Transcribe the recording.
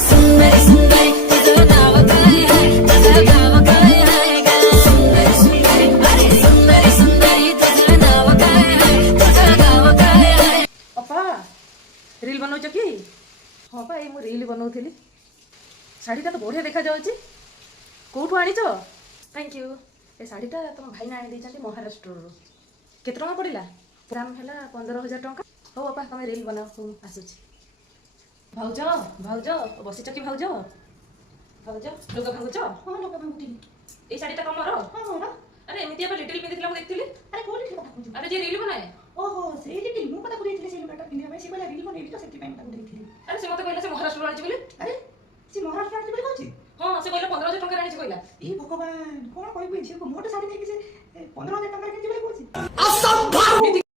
सुंदरी सुंदरी तुझं नाव काय आहे तुझं गाव काय आहे ग सुंदरी सुंदरी अरे सुंदरी सुंदरी तुझं नाव काय आहे तुझं गाव काय आहे अपा रील बनौच कि हाँ पा ये रील बनाऊली शाढ़ीटा तो बढ़िया देखा जाऊँगी कौटू आनीच थैंक यू ए शाढ़ीटा तुम भाई आनी देते महाराष्ट्र केते टଙ୍କା पड़ा दाम है 15,000 टଙ୍କା हो अपा तुम रील बनाओ आसूची भाउज भाउज बसीच कि भाउज भाउज लुगा भांगुच हाँ लोक भांगुଥିଲି ये शाढ़ीटा तुमर हाँ मोर अरे एमती लिटिल पिंधिला देखी अरे कोन लिटिल कथा कहू अरे जे रील बनाए ओहो से लिटिल मु कथा कहैଥିଲି से लुगाटा पिंधिया में से कहला रील बनेली तो सेति ପାଇଁ ताको देखिଥିଲି अरे से मत कहला से महाराष्ट्र आनी बोली अरे से महाराष्ट्र आनी बोली कहछि हाँ से कहला 15,000 टଙ୍କା आनी कहला ए भगवान कोन कहबे झियो को मोटे साड़ी देखि से 15,000 टका किनछि बोली कहछि असंभव